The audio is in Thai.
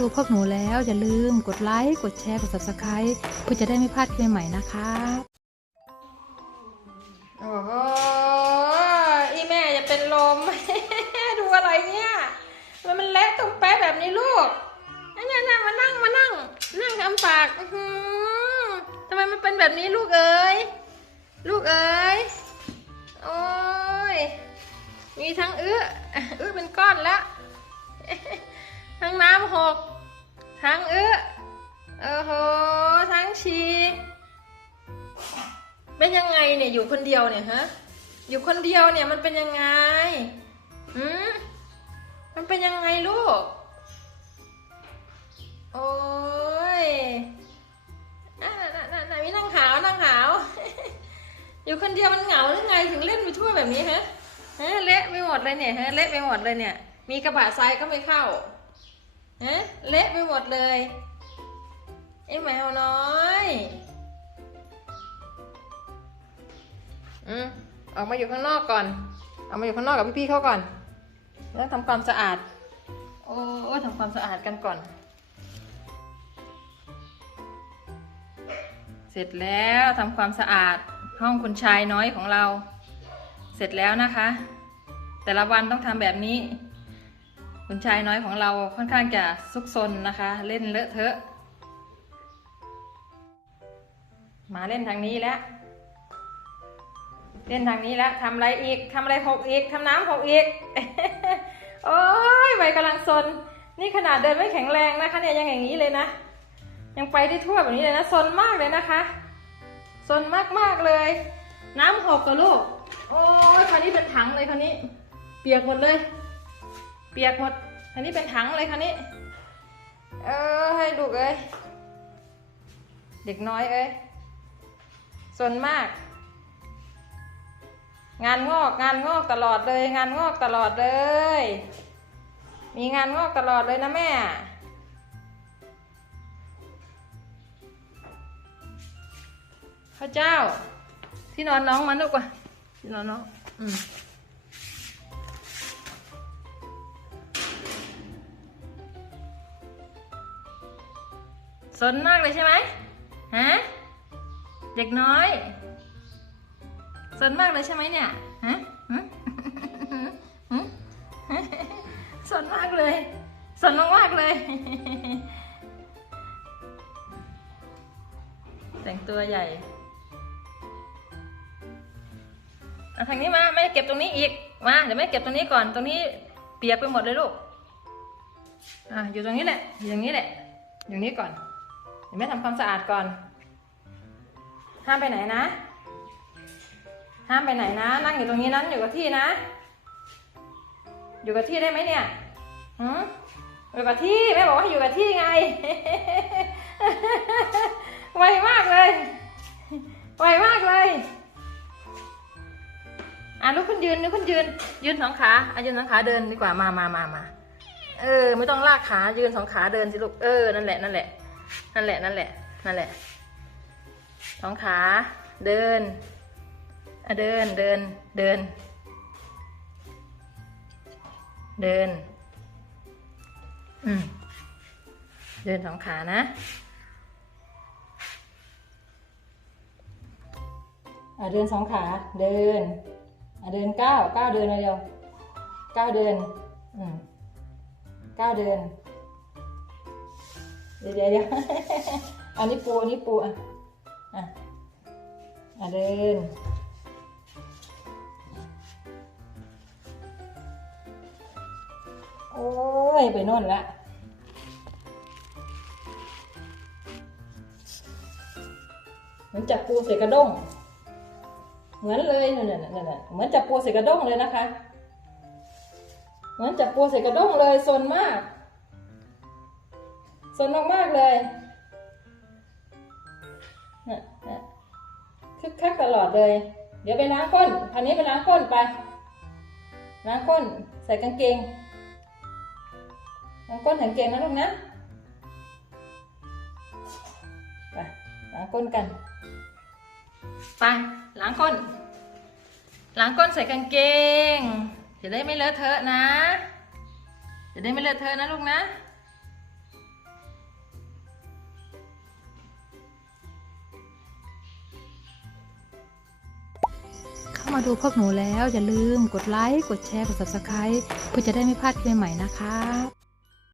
ดูพวกหนูแล้ว อย่าลืมกดไลค์กดแชร์กด subscribe เพื่อจะได้ไม่พลาดคลิปใหม่ๆนะคะโอ้โหอีแม่จะเป็นลม ดูอะไรเนี่ยทำไมันมันเละตรงแป๊ะแบบนี้ลูกอันนี้นะมานั่งมานั่ง นั่งทำปากทำไมมันเป็นแบบนี้ลูกเอ๋ยลูกเอ๋ยโอ้ยมีทั้งเอื้อเอื้อเป็นก้อนแล้วทั้งน้ำหก ทั้งเอื้อโอ้โหทั้งชี เป็นยังไงเนี่ยอยู่คนเดียวเนี่ยฮะ อยู่คนเดียวเนี่ยมันเป็นยังไงหืมมันเป็นยังไงลูก โอ้ยน่าน่าน่าน่าน่ามีนั่งหาวนั่งหาว อยู่คนเดียวมันเหงาหรือไงถึงเล่นไปทั่วแบบนี้ฮะฮะเละไปหมดเลยเนี่ยฮะเละไปหมดเลยเนี่ย มีกระบะทรายก็ไม่เข้า ฮะเละไปหมดเลยไอ้แมวน้อยอืมออกมาอยู่ข้างนอกก่อนออกมาอยู่ข้างนอกกับพี่ๆเขาก่อน แล้วทำความสะอาด โอ้ทำความสะอาดกันก่อน เสร็จแล้วทำความสะอาดห้องคุณชายน้อยของเรา เสร็จแล้วนะคะ แต่ละวันต้องทำแบบนี้ คุณชายน้อยของเราค่อนข้างจะซุกซนนะคะ เล่นเลอะเทอะ มาเล่นทางนี้แล้ว เล่นทางนี้แล้วทำอะไรอีกทำอะไรหกอีกทำน้ำหกอีก โอ้ยใบกำลังซน นี่ขนาดเดินไม่แข็งแรงนะคะเนี่ยยังอย่างนี้เลยนะ ยังไปได้ทั่วแบบนี้เลยนะซนมากเลยนะคะซนมากมากๆเลย น้ำหกกับลูก โอ้ยคราวนี้เป็นถังเลยคราวนี้ เปียกหมดเลย ปียกหมดครานี้เป็นถังเลยคราวนี้ เออให้ลูกเอ้ย เด็กน้อยเอ้ยซนมาก งานงอกงานงอกตลอดเลย งานงอกตลอดเลย มีงานงอกตลอดเลยนะแม่ข้าเจ้า ที่นอนน้องมันลูกว่ะที่นอนน้อง อืม สนมากเลยใช่ไหมฮะเด็กน้อย สนมากเลยใช่ไหมเนี่ยฮะสนมากเลย สนมากๆเลย แต่งตัวใหญ่เอาทางนี้มาแม่เก็บตรงนี้อีกมาเดี๋ยวแม่เก็บตรงนี้ก่อนตรงนี้เปียกไปหมดเลยลูกอะอยู่ตรงนี้แหละอยู่ตรงนี้แหละอยู่นี้ก่อน แม่ทำความสะอาดก่อน ห้ามไปไหนนะ ห้ามไปไหนนะ นั่งอยู่ตรงนี้นั้นอยู่กับที่นะ อยู่กับที่ได้ไหมเนี่ยหืมอยู่กับที่แม่บอกว่าอยู่กับที่ไง ไวมากเลย ไวมากเลยอะลุกขึ้นยืนลุกขึ้นยืน ยืนสองขาอะยืนสองขาเดินดีกว่ามามามามาเออ ไม่ต้องลากขายืนสองขาเดินสิลูกเออนั่นแหละนั่นแหละ นั่นแหละนั่นแหละนั่นแหละสองขาเดินอะเดินเดินเดิน เดิน อืมเดินสองขานะอะเดินสองขาเดินอะเดินก้าวก้าวเดินเร็วก้าวเดินอืมก้าวเดิน เดี๋ยวเดี๋ยวเดี๋ยวอันนี้ปูอันนี้ปูอะอะอะเดินโอ้ย ไปโน่นละเหมือนจับปูใส่กระด้ง เหมือนเลยนั่นน่ะนั่นน่ะเหมือนจับปูใส่กระด้งเลยนะคะ เหมือนจับปูใส่กระด้งเลยซนมาก ซนมากๆเลยนะนะคึกคักตลอดเลย เดี๋ยวไปล้างก้น อันนี้ไปล้างก้นไป ล้างก้นใส่กางเกง ล้างก้นใส่กางเกงนะลูกนะ ไปล้างก้นกัน ไปล้างก้น ล้างก้นใส่กางเกง จะได้ไม่เลอะเทอะนะ จะได้ไม่เลอะเทอะนะลูกนะ มาดูพวกหนูแล้ว อย่าลืมกดไลค์ กดแชร์ กด subscribe เพื่อจะได้ไม่พลาดคลิปใหม่ๆนะคะ